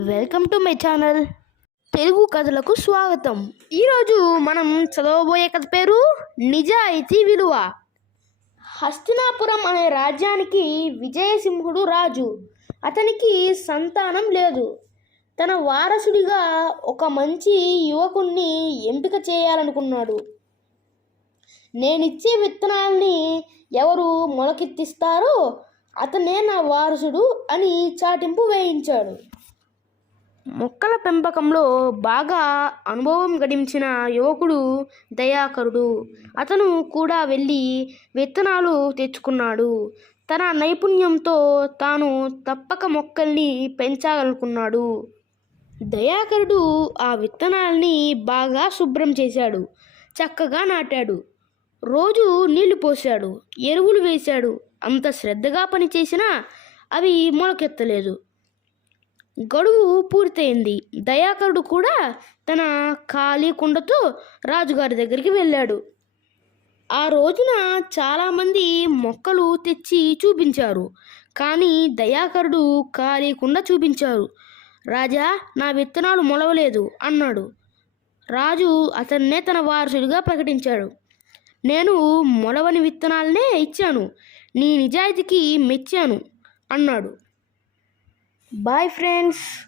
Welcome to my channel. Telugu కథలకు స్వాగతం. ఈరోజు మనం చదవబోయే కథ పేరు నిజాయితీ విలువ. హస్తినాపురం అనే రాజ్యానికి విజయసింహుడు రాజు. అతనికి సంతానం లేదు. తన వారసుడిగా ఒక మంచి యువకుణ్ణి ఎంపిక చేయాలనుకున్నాడు. నేనిచ్చే విత్తనాల్ని ఎవరు మొలకెత్తిస్తారో అతనే నా వారసుడు అని చాటింపు వేయించాడు. మొక్కల పెంపకంలో బాగా అనుభవం గడించిన యువకుడు దయాకరుడు. అతను కూడా వెళ్ళి విత్తనాలు తెచ్చుకున్నాడు. తన నైపుణ్యంతో తాను తప్పక మొక్కల్ని పెంచాలనుకున్నాడు. దయాకరుడు ఆ విత్తనాల్ని బాగా శుభ్రం చేశాడు. చక్కగా నాటాడు. రోజు నీళ్లు పోశాడు, ఎరువులు వేశాడు. అంత శ్రద్ధగా పనిచేసినా అవి మొలకెత్తలేదు. గడువు పూర్తయింది. దయాకరుడు కూడా తన ఖాళీ కుండతో రాజుగారి దగ్గరికి వెళ్ళాడు. ఆ రోజున చాలామంది మొక్కలు తెచ్చి చూపించారు. కానీ దయాకరుడు ఖాళీ కుండ చూపించారు. రాజా, నా విత్తనాలు మొలవలేదు అన్నాడు. రాజు అతన్నే తన వారసుడిగా ప్రకటించాడు. నేను మొలవని విత్తనాలనే ఇచ్చాను. నీ నిజాయితీకి మెచ్చాను అన్నాడు. Bye friends.